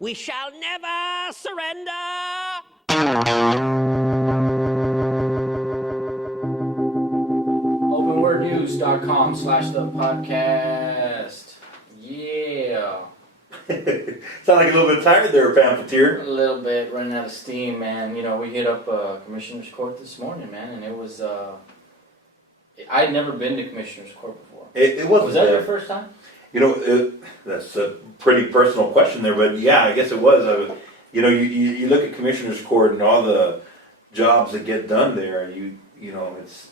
We shall never surrender. Openwordnews.com/the podcast. Yeah. Sound like a little bit tired there, Pamphleteer. A little bit, running out of steam, man. You know, we hit up Commissioner's Court this morning, man, and it was, I'd never been to Commissioner's Court before. It wasn't. Was that your first time? You know, that's a pretty personal question there, but yeah, I guess it was. You know, you look at Commissioner's Court and all the jobs that get done there, and you know, it's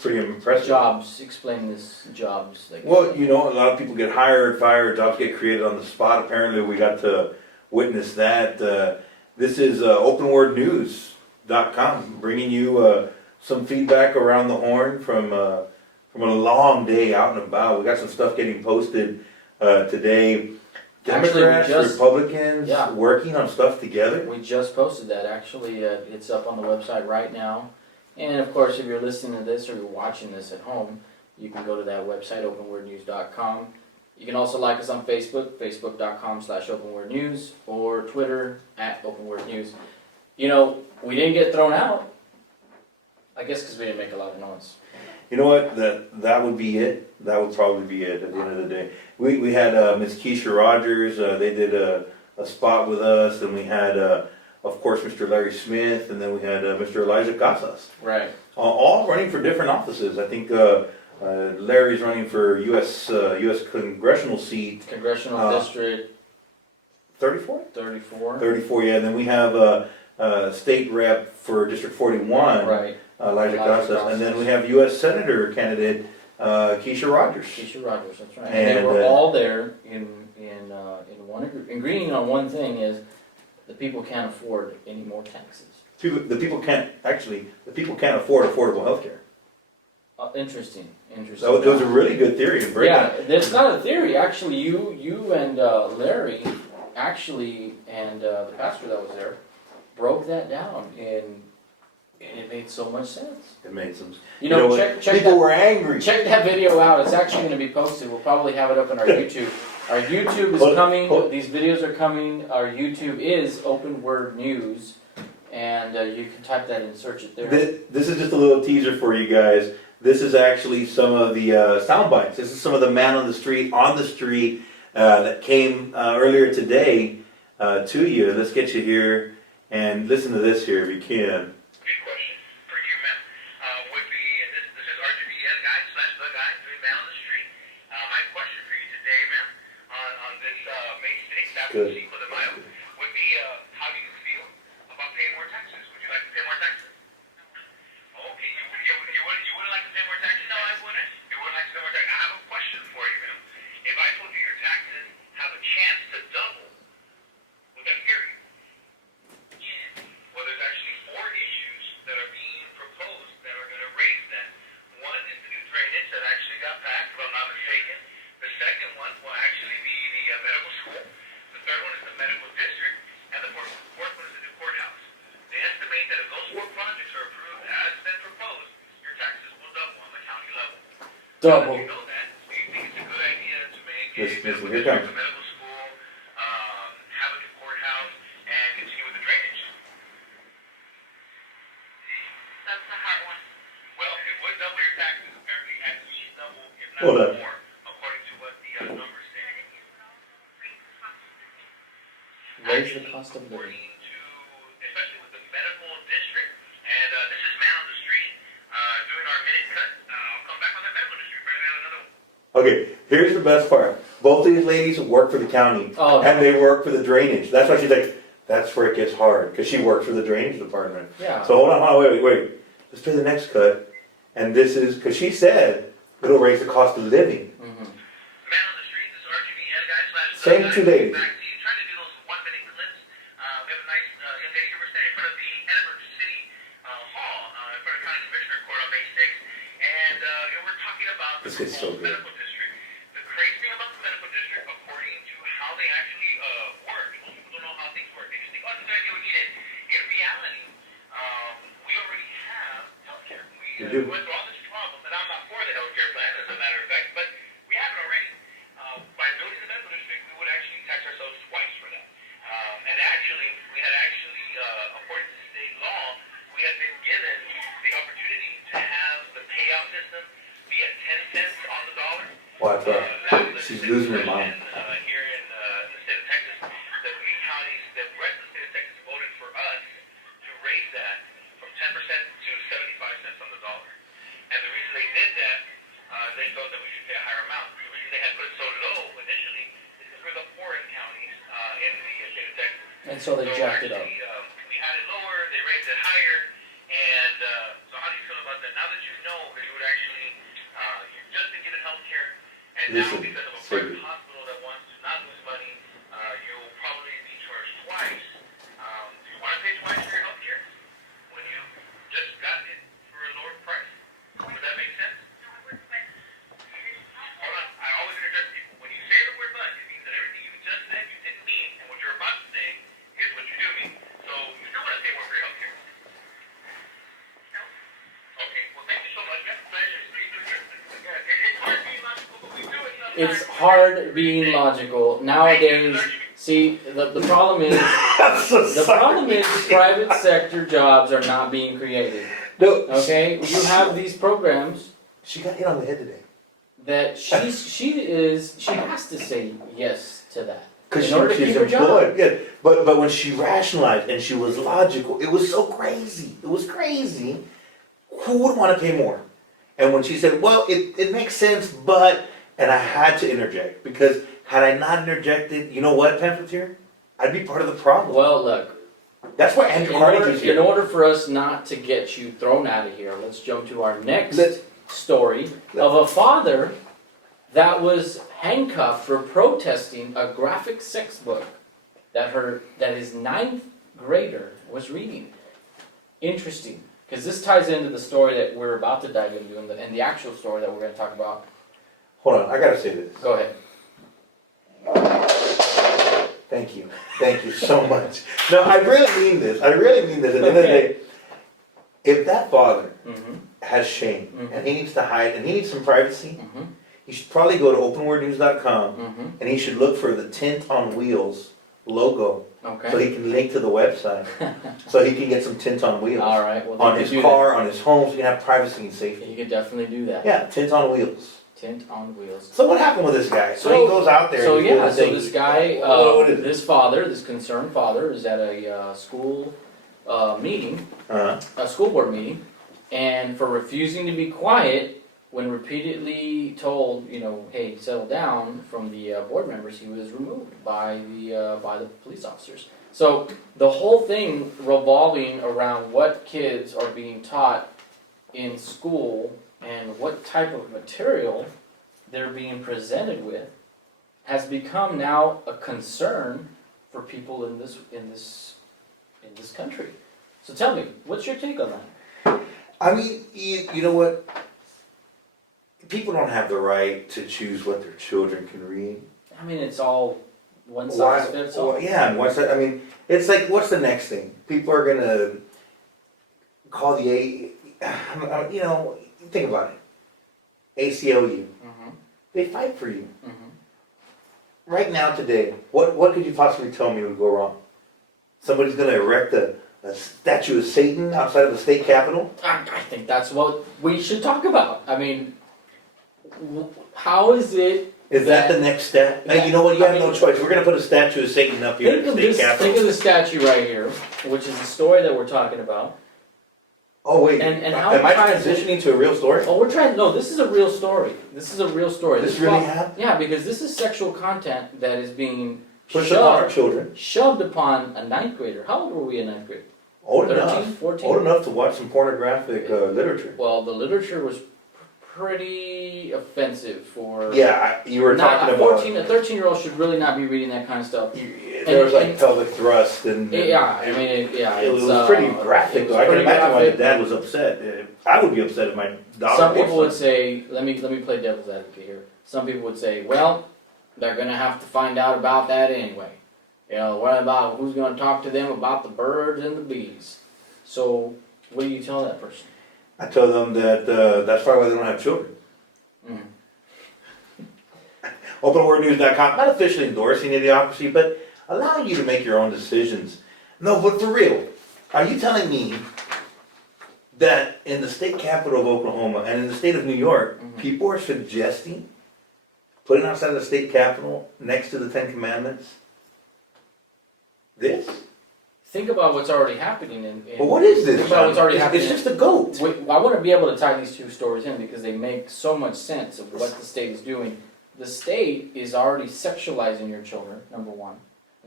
pretty impressive. Jobs. Explain this. Jobs. Well, you know, a lot of people get hired, fired, jobs get created on the spot. Apparently, we got to witness that. This is openwordnews.com bringing you some feedback around the horn from a long day out and about. We got some stuff getting posted today. Democrats, Republicans, working on stuff together. We just posted that, actually. It's up on the website right now. And of course, if you're listening to this or you're watching this at home, you can go to that website, openwordnews.com. You can also like us on Facebook, facebook.com/openwordnews, or Twitter @openwordnews. You know, we didn't get thrown out. I guess because we didn't make a lot of noise. You know what? That would be it. That would probably be it at the end of the day. We had Miss Keisha Rogers. They did a spot with us, and we had, of course, Mr. Larry Smith, and then we had Mr. Elijah Casas. Right. All running for different offices. I think Larry's running for U.S. congressional seat. Congressional district 34? 34. 34, yeah. And then we have state rep for District 41. Right. Elijah Casas, and then we have U.S. Senator candidate Keisha Rogers. Keisha Rogers, that's right. And they were all there in one agreeing on one thing: is the people can't afford any more taxes. The people can't afford affordable health care. It Interesting. was a really good theory. It's not a theory. Actually, you and Larry, actually, and the pastor that was there, broke that down and it made so much sense. It made some. You know, check people were angry. Check that video out. It's actually going to be posted. We'll probably have it up on our YouTube. Our YouTube is coming. These videos are coming. Our YouTube is Open Word News, and you can type that and search it there. This is just a little teaser for you guys. This is actually some of the sound bites. This is some of the man on the street that came earlier today to you. Let's get you here and listen to this here if you can. Good. Would be, how do you feel about paying more taxes? Would you like to pay more taxes? Okay, you wouldn't like to pay more taxes? No, I wouldn't. You wouldn't like to pay more taxes? I have a question for you, ma'am. If I told you your taxes have a chance to double, would that scare you? Yeah. Well, there's actually 4 issues that are being proposed that are going to raise that. One is the new drainage that actually got passed, if I'm not mistaken. The second one will actually be the medical school. The third one is the medical district, and the fourth one is the new courthouse. They estimate that if those 4 projects are approved as been proposed, your taxes will double on the county level. Double. You know that. Do you think it's a good idea to make a medical school, have a new courthouse, and continue with the drainage? That's a hard one. Well, it would double your taxes, apparently at least double, if not more, according to what the numbers say. Raise the cost of living. Especially with the medical district, and this is man on the street doing our minute cut. I'll come back on that medical district. Maybe we have another one. Okay, here's the best part. Both of these ladies work for the county, and they work for the drainage. That's why she's like, that's where it gets hard, because she works for the drainage department. Yeah. So hold on, wait. Let's pay the next cut, and this is, because she said it'll raise the cost of living. Mm-hmm. Man on the street, this is RGB head guy / Same 2 ladies. This is so good. Medical district. The crazy thing about the medical district, according to how they actually work, most people don't know how things work. They just think, oh, this idea we need it. In reality, we already have healthcare. We went through all this problem, and I'm not for the healthcare plan, as a matter of fact, but we have it already. By building the medical district, we would actually tax ourselves twice for that. And so they jacked it up. We had it lower, they raised it higher, and so how do you feel about that? Now that you know that you would actually, you've just been given health care, and Listen, now because of a private hospital that wants to not lose money, you'll probably be charged twice. Do you want to pay twice for your health care when you just got it for a lower price? Would that make sense? Hold on, I always interject people. When you say the word but, it means that everything you just said you didn't mean, and what you're about to say is what you do mean. So you still want to pay more for your health care. Okay, well thank you so much. Yeah, pleasure speaking with you. Yeah, it's hard being logical, but we do it sometimes. It's hard being logical. Nowadays, see, the problem is, I'm so the sorry. problem is private sector jobs are not being created. No, Okay? You have these programs she got hit on the head today. that she has to say yes to that. Because In order to she's keep her job. employed. Yeah. But when she rationalized and she was logical, it was so crazy. It was crazy. Who would want to pay more? And when she said, well, it makes sense, but, and I had to interject, because had I not interjected, you know what, Pamphleteer? I'd be part of the problem. Well, look, That's why Andrew Carnegie's in here. order for us not to get you thrown out of here, let's jump to our next Let's- story of a father that was handcuffed for protesting a graphic sex book that his ninth grader was reading. Interesting, because this ties into the story that we're about to dive into and the actual story that we're going to talk about. Hold on, I gotta say this. Go ahead. Thank you. Thank you so much. No, I really mean this. I really mean this. At the end of the day, if that father Mm-hmm. has shame Mhm. and he needs to hide and he needs some privacy, Mm-hmm. he should probably go to openwordnews.com Mm-hmm. and he should look for the Tint on Wheels logo so Okay. he can link to the website so he can get some tint on wheels All right. Well, on you his could do car, on his home, so he can have privacy and that. safety. You could definitely do that. Yeah, tint on wheels. Tint on wheels. So what happened with this guy? So, So- he goes out there. So and he's yeah, doing so things. this guy, What is it? this father, this concerned father, is at a school meeting, Uh-huh. a school board meeting, and for refusing to be quiet when repeatedly told, hey, settle down from the board members, he was removed by the police officers. So the whole thing revolving around what kids are being taught in school and what type of material they're being presented with has become now a concern for people in this country. So tell me, what's your take on that? I mean, you know what? People don't have the right to choose what their children can read. I mean, it's all one size fits all. Yeah, and what's that? I mean, it's like, what's the next thing? People are gonna call the think about it. ACLU. Mm-hmm. They fight for you. Mm-hmm. Right now, today, what could you possibly tell me would go wrong? Somebody's gonna erect a statue of Satan outside of the state capitol? I think that's what we should talk about. I mean, how is it? Is that the next step? Yeah, You know what? You have I no mean- choice. We're gonna put a statue of Satan up here Think at of the state this. capitol. Think of the statue right here, which is the story that we're talking about. Oh wait, and how am I trying- transitioning to a real story? Oh, we're trying. No, this is a real story. This is a real story. This really happened? Yeah, because this is sexual content that is being Push upon our children. shoved upon a ninth grader. How old were we in ninth grade? Old 13, enough. 14? Old enough to watch some pornographic literature. Well, the literature was pretty offensive for. Yeah, you were Not talking a about. 13-year-old should really not be reading that kind of stuff. There was like and- pelvic thrust and. Yeah, I mean, It was it's, pretty it graphic was though. I can pretty imagine why the graphic. dad was upset. I would be upset if my daughter. Some people would watched say, let me play devil's advocate here. Some people would say, well, they're gonna have to find out about that anyway. What about who's gonna talk to them about the birds and the bees? So, what do you tell that person? that. I tell them that that's probably why they don't have children. Mm. OpenWordNews.com, not officially endorsing idiocracy, but allowing you to make your own decisions. No, but for real, are you telling me that in the state capital of Oklahoma and in the state of New York, Mhm. people are suggesting putting outside the state capitol next to the Ten Commandments this? Think about what's already happening in. But what is this? Think about what's already It's happening. just a goat. I want to be able to tie these two stories in because they make so much sense of what the state is doing. The state is already sexualizing your children, number one.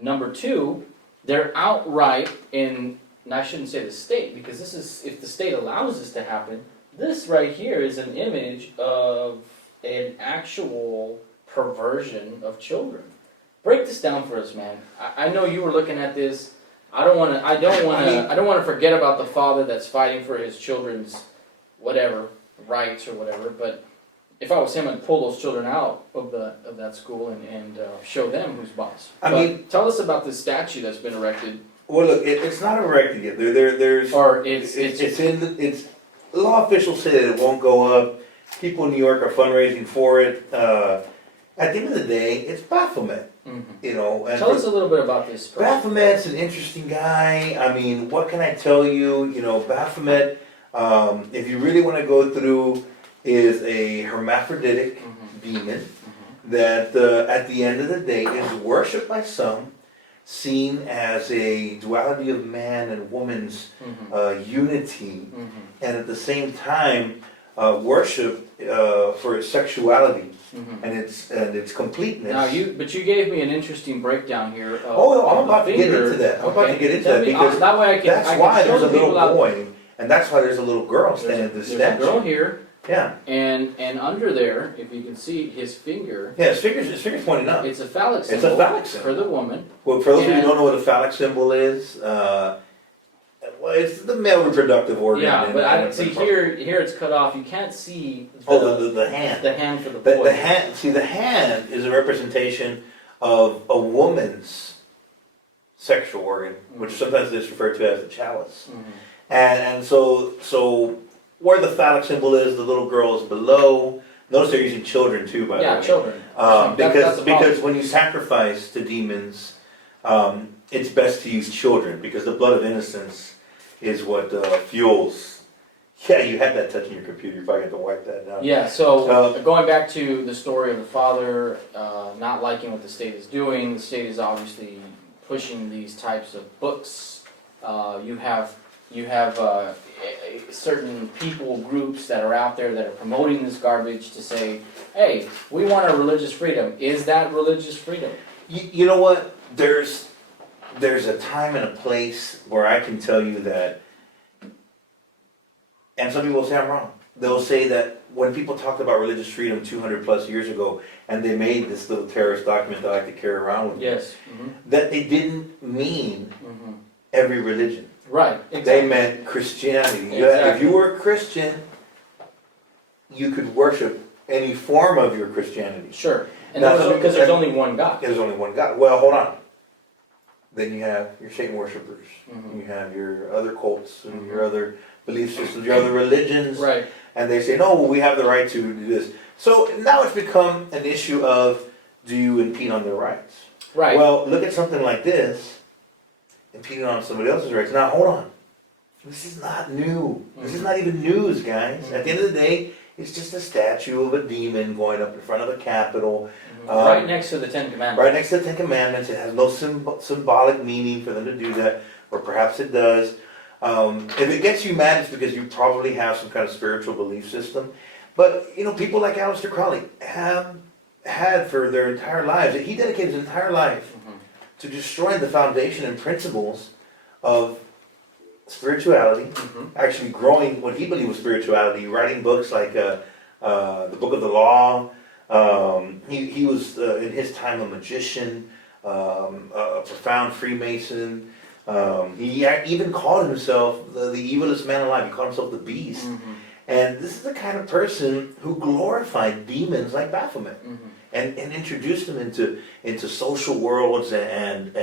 Number two, they're outright in, and I shouldn't say the state, because this is, if the state allows this to happen, this right here is an image of an actual perversion of children. Break this down for us, man. I know you were looking at this. I don't want to forget about the father that's fighting for his children's whatever rights or whatever. But if I was him, I'd pull those children out of that school and show them who's boss. I mean, tell us about this statue that's been erected. Well, look, it's not erected yet. There's it's law officials say that it won't go up. People in New York are fundraising for it. At the end of the day, it's Baphomet. Mm-hmm. You know, and tell us a little bit about this person. Baphomet's an interesting guy. I mean, what can I tell you? You know, Baphomet, if you really want to go through, is a hermaphroditic demon that at the end of the day is worshipped by some, seen as a duality of man and woman's unity, and at the same time worshipped for its sexuality. And its completeness. Now but you gave me an interesting breakdown here. I'm about to get into that. I'm about to get into that because that way that's why there's a little boy, and that's why there's a little girl standing at this statue. There's a girl here. Yeah. And under there, if you can see his finger. Yeah, his finger's pointing up. It's a phallic symbol. It's a phallic symbol for the woman. Well, for those of you who don't know what a phallic symbol is, well, it's the male reproductive organ. Yeah, but I see here it's cut off. You can't see the hand. The hand for the boy. The hand. See, the hand is a representation of a woman's sexual organ, which sometimes is referred to as the chalice. And so where the phallic symbol is, the little girl is below. Notice they're using children too, by the way. Yeah, children. Because when you sacrifice to demons, it's best to use children because the blood of innocence is what fuels. Yeah, you had that touching your computer. You probably have to wipe that now. Yeah, so going back to the story of the father not liking what the state is doing, the state is obviously pushing these types of books. You have certain people, groups that are out there that are promoting this garbage to say, hey, we want our religious freedom. Is that religious freedom? You know what? There's a time and a place where I can tell you that, and some people will say I'm wrong. They'll say that when people talked about religious freedom 200 plus years ago, and they made this little terrorist document that I could carry around with me, that they didn't mean every religion. Right, exactly. They meant Christianity. Exactly. If you were a Christian, you could worship any form of your Christianity. Sure, and because there's only one God. There's only one God. Well, hold on. Then you have your Satan worshippers. You have your other cults and your other belief systems, your other religions. Right. And they say, no, we have the right to do this. So now it's become an issue of, do you impede on their rights? Right. Well, look at something like this, impeding on somebody else's rights. Now, hold on. This is not new. This is not even news, guys. At the end of the day, it's just a statue of a demon going up in front of the Capitol. Right next to the Ten Commandments. Right next to the Ten Commandments. It has no symbolic meaning for them to do that, or perhaps it does. If it gets you mad, it's because you probably have some kind of spiritual belief system. But, you know, people like Aleister Crowley have had for their entire lives, he dedicated his entire life to destroying the foundation and principles of spirituality, actually growing what he believed was spirituality, writing books like the Book of the Law. He was, in his time, a magician, a profound Freemason. He even called himself the evilest man alive. He called himself the Beast. And this is the kind of person who glorified demons like Baphomet and introduced them into social worlds and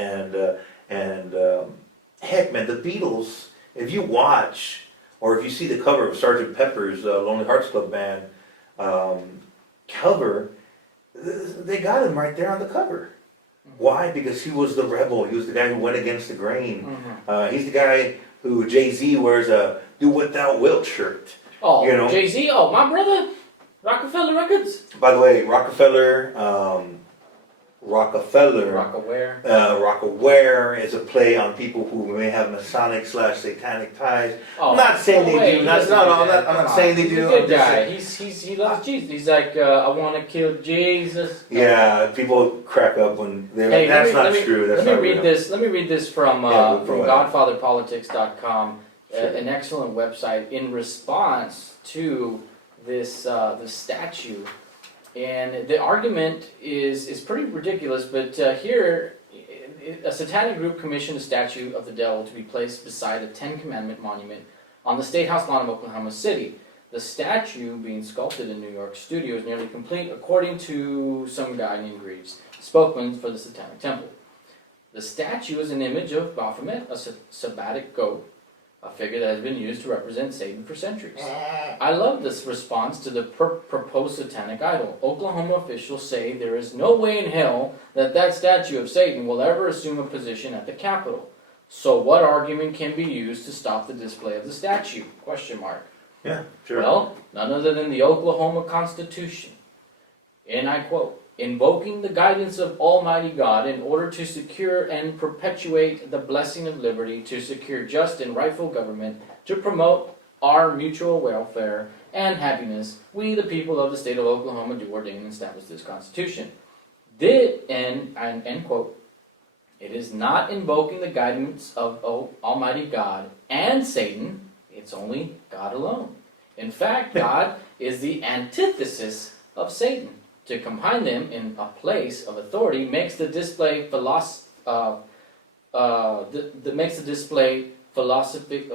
heck, man, the Beatles. If you watch or if you see the cover of Sgt. Pepper's Lonely Hearts Club Band cover, they got him right there on the cover. Why? Because he was the rebel. He was the guy who went against the grain. He's the guy who Jay-Z wears a "Do What Thou Wilt" shirt. Oh, you know? Jay-Z? Oh, my brother, Rockefeller Records. By the way, Rockefeller, Rockefeller. Rockaware. Rockaware is a play on people who may have Masonic/Satanic ties. Oh, I'm not saying no they way. do. He Not, doesn't no, do no, that. I'm not Come saying on. they He's do. a good I'm just guy. saying- He loves Jesus. He's like, I want to kill Jesus. Yeah, people crack up when they're like, Hey, that's not true. That's let me not read real. this. Let me read this from Yeah, go from ahead. GodfatherPolitics.com, Sure. an excellent website in response to this the statue. And the argument is pretty ridiculous, but here, a satanic group commissioned a statue of the devil to be placed beside a Ten Commandment monument on the State House lawn of Oklahoma City. The statue, being sculpted in New York studio, is nearly complete, according to some guy named Greaves, spokesman for the Satanic Temple. The statue is an image of Baphomet, a sabbatic goat, a figure that has been used to represent Satan for centuries. I love this response to the proposed satanic idol. Oklahoma officials say there is no way in hell that that statue of Satan will ever assume a position at the Capitol. So what argument can be used to stop the display of the statue? Question mark. Yeah, sure. Well, none other than the Oklahoma Constitution. And I quote, invoking the guidance of Almighty God in order to secure and perpetuate the blessing of liberty, to secure just and rightful government, to promote our mutual welfare and happiness, we, the people of the state of Oklahoma, do ordain and establish this Constitution. End quote. It is not invoking the guidance of Almighty God and Satan, it's only God alone. In fact, God is the antithesis of Satan. To combine them in a place of authority makes the display Philosophically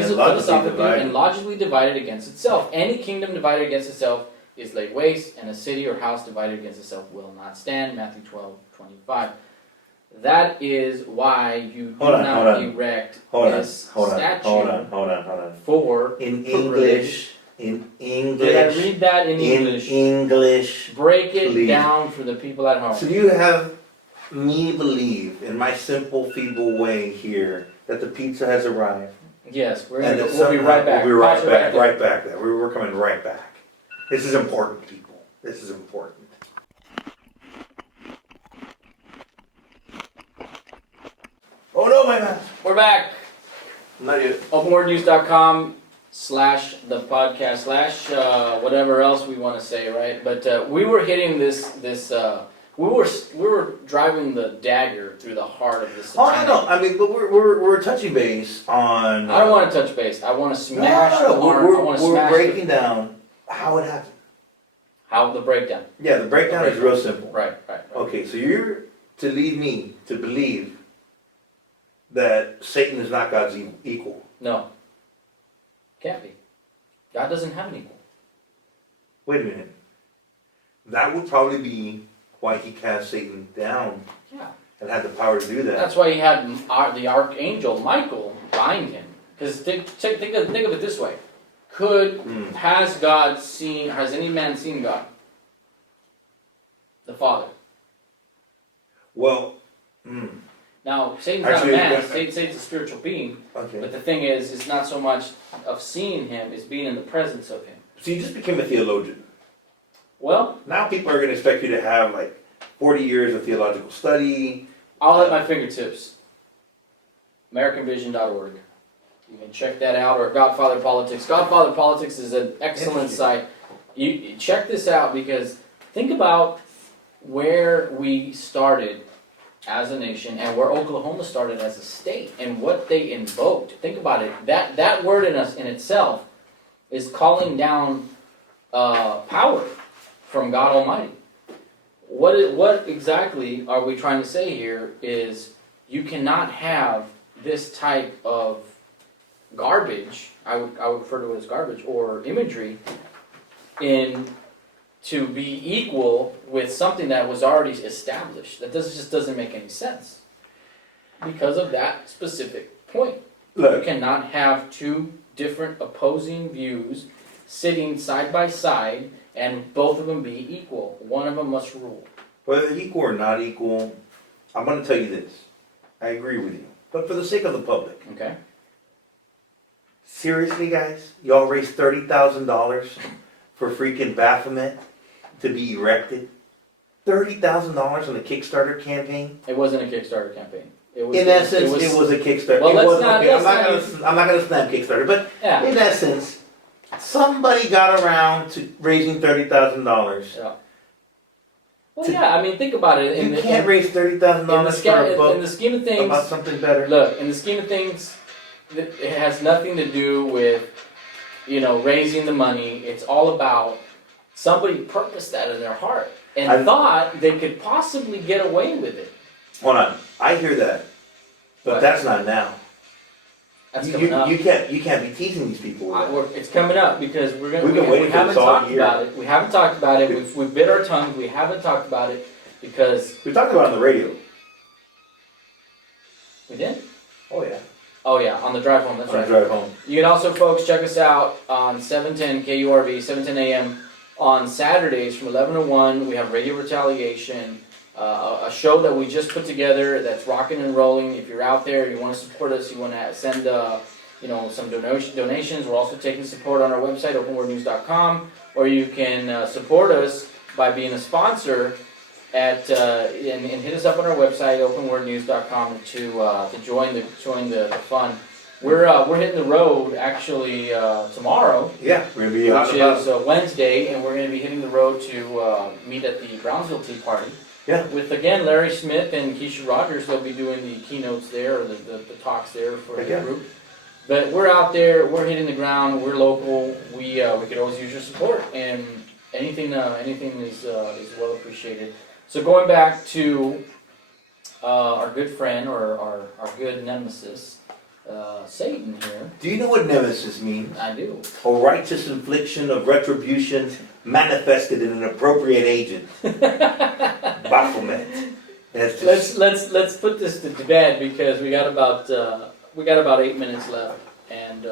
and logically divided. and logically divided against itself. Any kingdom divided against itself is laid waste, and a city or house divided against itself will not stand. Matthew 12:25. That is why you do not erect this statue Hold on. for In religion. English. Did I read that in English? English. Break it please. down for the people at home. So you have me believe, in my simple, feeble way here, that the pizza has arrived. Yes, we'll And be that right back. We'll be right Pause it back, there. right back there. We're coming right back. This is important, people. This is important. Oh no, my man. We're back. Not yet. OpenWordNews.com /the podcast / whatever else we want to say, right? But we were hitting this we were driving the dagger through the heart of this. Oh no, I mean, but we're touching base on. I don't want to touch base. I want to smash the arm. I want to We're smash breaking down how it happened. how the breakdown. Yeah, the breakdown is real simple. Right. Okay, so you're to lead me to believe that Satan is not God's equal. No. Can't be. God doesn't have an equal. Wait a minute. That would probably be why he cast Satan down Yeah. and had the power to do that. That's why he had the archangel Michael bind him. Because think of it this way: has any man seen God, the Father? Well, Now Satan's Actually, not a man. yeah. Satan's a spiritual being. okay. But the thing is, it's not so much of seeing him; it's being in the presence of him. So you just became a theologian. Well, Now people are going to expect you to have like 40 years of theological study. all at my fingertips. AmericanVision.org. You can check that out, or Godfather Politics. Godfather Politics is an excellent site. You check this out, because think about where we started as a nation and where Oklahoma started as a state and what they invoked. Think about it. That word in itself is calling down power from God Almighty. What exactly are we trying to say here is you cannot have this type of garbage, I would refer to it as garbage, or imagery, to be equal with something that was already established. That just doesn't make any sense because of that specific point. Look, You cannot have two different opposing views sitting side by side and both of them be equal. One of them must rule. whether equal or not equal, I'm going to tell you this. I agree with you. But for the sake of the public, Okay? seriously, guys, y'all raised $30,000 for freaking Baphomet to be erected? $30,000 on a Kickstarter campaign? It wasn't a Kickstarter campaign. It was, In essence, it was a Kickstarter. Well, It let's was- not- okay, let's not I'm not gonna slam Kickstarter, but Yeah. in essence, somebody got around to raising $30,000. Yeah. Well, yeah. I mean, think about it. You can't raise $30,000 for a in book the scheme of things, about something better. look, in the scheme of things, it has nothing to do with, raising the money. It's all about somebody purposed that in their heart and thought they could possibly get away with it. Hold on, I hear that, but What? that's not now. That's You, coming up. you can't be teasing these people with that. It's coming up because we've been waiting we for haven't this all talked year. about it. We haven't talked about it. We've bit our tongue. We haven't talked about it because We talked about it on the radio. we did. Oh yeah. Oh yeah, on the drive home. That's On the right. drive home. You can also, folks, check us out on 710 KURV, 710 AM on Saturdays from 11 to 1. We have Radio Retaliation, a show that we just put together that's rocking and rolling. If you're out there, you want to support us, you want to send some donations. We're also taking support on our website, openwordnews.com, or you can support us by being a sponsor and hit us up on our website, openwordnews.com, to join the fun. We're hitting the road actually tomorrow, Yeah, we're gonna be out which and is about. Wednesday, and we're going to be hitting the road to meet at the Brownsville Tea Party. Yeah. With again Larry Smith and Keisha Rogers. They'll be doing the keynotes there, or the talks there for the Yeah. group. But we're out there, we're hitting the ground, we're local. We could always use your support, and anything is well appreciated. So going back to our good friend or our good nemesis, Satan here. Do you know what nemesis means? I do. A righteous infliction of retribution manifested in an appropriate agent. Baphomet. That's just, Let's put this to bed because we got about 8 minutes left, and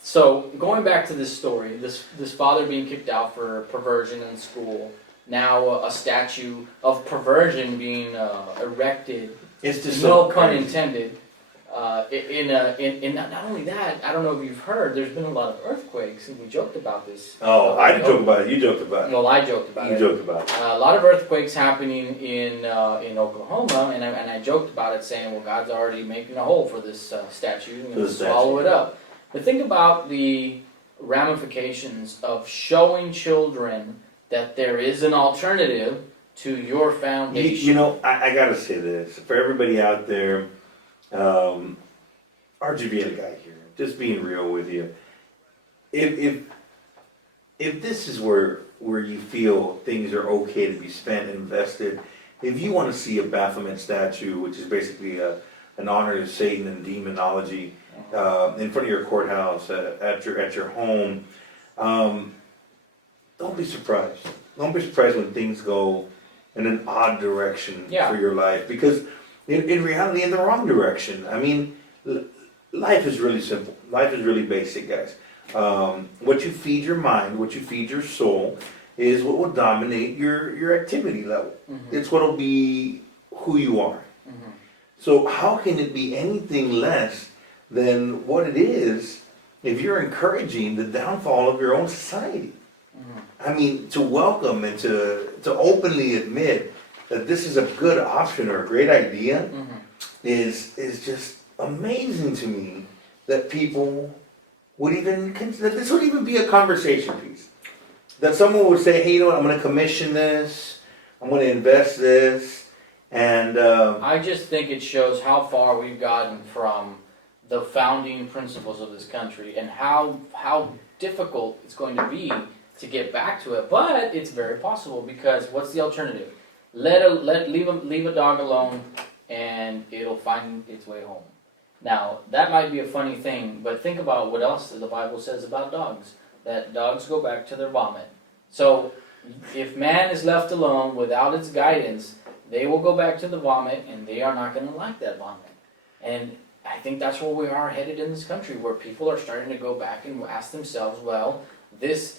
so going back to this story, this father being kicked out for perversion in school. Now a statue of perversion being erected. it's just No so pun crazy. intended. In not only that, I don't know if you've heard. There's been a lot of earthquakes, and we joked about this. Oh, I didn't joke about it. You joked about it. Well, I joked about You it. joked about it. A lot of earthquakes happening in Oklahoma, and I joked about it, saying, "Well, God's already making a hole for this statue and For the swallow statue. it up." But think about the ramifications of showing children that there is an alternative to your foundation. You know, I gotta say this for everybody out there. RGB guy here, just being real with you. If this is where you feel things are okay to be spent and invested, if you want to see a Baphomet statue, which is basically an honor to Satan and demonology, in front of your courthouse, at your home, don't be surprised. Don't be surprised when things go in an odd direction Yeah. for your life, because in reality, in the wrong direction. I mean, life is really simple. Life is really basic, guys. What you feed your mind, what you feed your soul, is what will dominate your activity level. Mhm. It's what will be who you are. Mhm. So how can it be anything less than what it is if you're encouraging the downfall of your own society? Mhm. I mean, to welcome and to openly admit that this is a good option or a great idea Mhm. is just amazing to me, that people would even that this would even be a conversation piece. That someone would say, "Hey, you know what? I'm going to commission this. I'm going to invest this," and I just think it shows how far we've gotten from the founding principles of this country, and how difficult it's going to be to get back to it. But it's very possible, because what's the alternative? Leave a dog alone, and it'll find its way home. Now, that might be a funny thing, but think about what else the Bible says about dogs. That dogs go back to their vomit. So, if man is left alone without its guidance, they will go back to the vomit, and they are not going to like that vomit. And I think that's where we are headed in this country, where people are starting to go back and ask themselves, well, this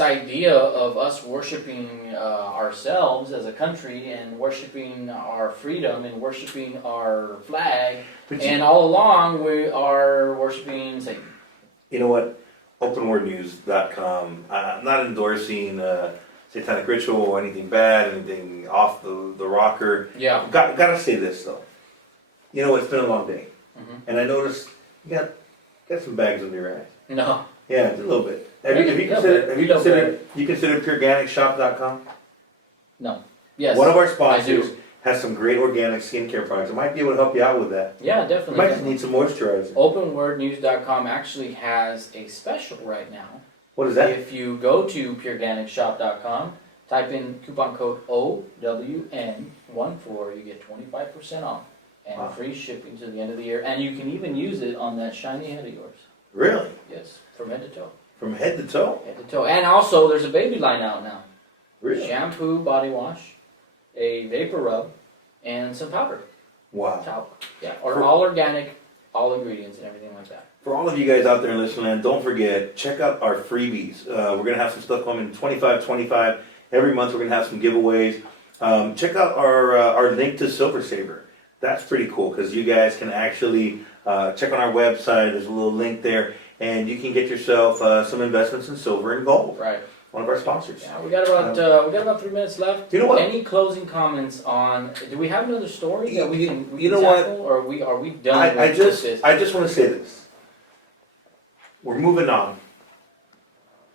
idea of us worshiping ourselves as a country, and worshiping our freedom, and worshiping our flag, and all along we are worshiping Satan. you know what? OpenWordNews.com. I'm not endorsing satanic ritual, anything bad, anything off the rocker. Yeah. Gotta say this though. You know, it's been a long day, Mhm. and I noticed you got some bags under your eyes. No. Yeah, just a little bit. Have Really? you Yeah, considered? but Have you you don't considered PureOrganicShop.com? No. Yes. One of our I sponsors do. has some great organic skincare products. It might be able to help you out with that. Yeah, You definitely. might just definitely. need some moisturizer. OpenWordNews.com actually has a special right now. What is that? If you go to PureOrganicShop.com, type in coupon code OWN14, you get 25% off and Wow. free shipping to the end of the year. And you can even use it on that shiny head of yours. Really? Yes, from head to toe. From head to toe? Head to toe. And also, there's a baby line out now. Really? Shampoo, body wash, a vapor rub, and some powder. Wow. Talc. Yeah, or all organic, all ingredients and everything like that. For all of you guys out there listening, don't forget, check out our freebies. We're going to have some stuff coming 25-25. Every month we're going to have some giveaways. Check out our link to Silver Saver. That's pretty cool because you guys can actually check on our website. There's a little link there. And you can get yourself some investments in silver and gold. Right. One of our sponsors. Yeah, we got about 3 minutes left. You know what? Any closing comments on? Do we have another story that we can you know what? tackle, or are we done? I with just this? want to say this. We're moving on.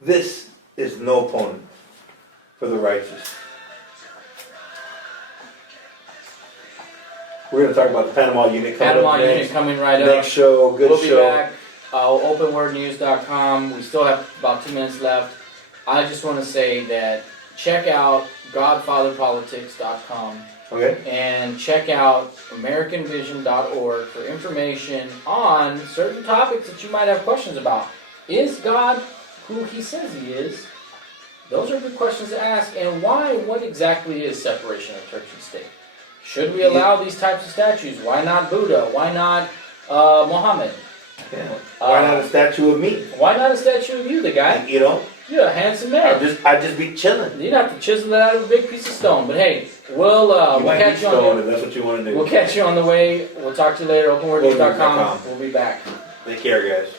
This is no opponent for the righteous. We're going to talk about the Panama unit coming Panama up unit next. coming right up. Next show, good we'll show. be back. OpenWordNews.com. We still have about 2 minutes left. I just want to say that check out GodfatherPolitics.com Okay. and check out AmericanVision.org for information on certain topics that you might have questions about. Is God who He says He is? Those are good questions to ask. And why? What exactly is separation of church and state? Should we allow these types of statues? Why not Buddha? Why not Muhammad? Yeah. Why not a statue of me? Why not a statue of you, the guy? You know, You're a handsome man. I'd just be chilling. You'd have to chisel that out of a big piece of stone. But hey, we'll might catch be you stoned on if that's what you want to the do. We'll catch you on the way. We'll talk to you later. OpenWordNews.com. OpenWordNews.com. We'll be back. Take care, guys.